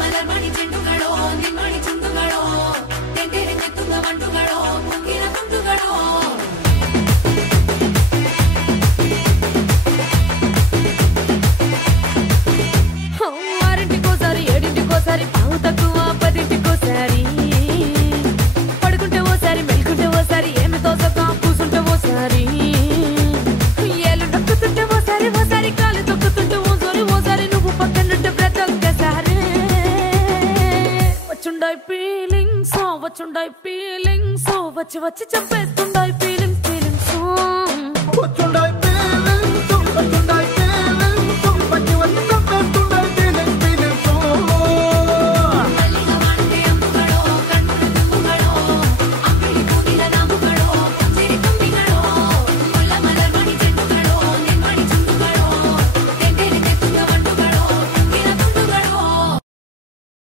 ಮಲರ್ಮಣಿ ಚೆಂಡುಗಳೋ ನಿಮ್ಮಣಿ ಚುಂಡುಗಳೋ ತೆಂಟೆರೆ ಮೆತ್ತುಂಗ ಮಂಡುಗಳೋ ಮುಕ್ಕಿನ ತುಂಡುಗಳೋ ఆరింటికోసారి ఏడింటికోసారి పావు తక్కువ పదింటికోసారి పడుకుంటే ఓసారి మెలుకుంటే ఓసారి ఏమి తోసక కూసుంటే ఓసారి ఏళ్ళు నొక్కుతుంటే ఓసారి ఓసారి కాలు తొక్కుతుంటే ఓసారి నువ్వు పక్కనుంటే ప్రతి ఒక్కసారి వచ్చుండాయి ఫీలింగ్స్ వచ్చి వచ్చి చంపేస్తుండాయి ఫీలింగ్స్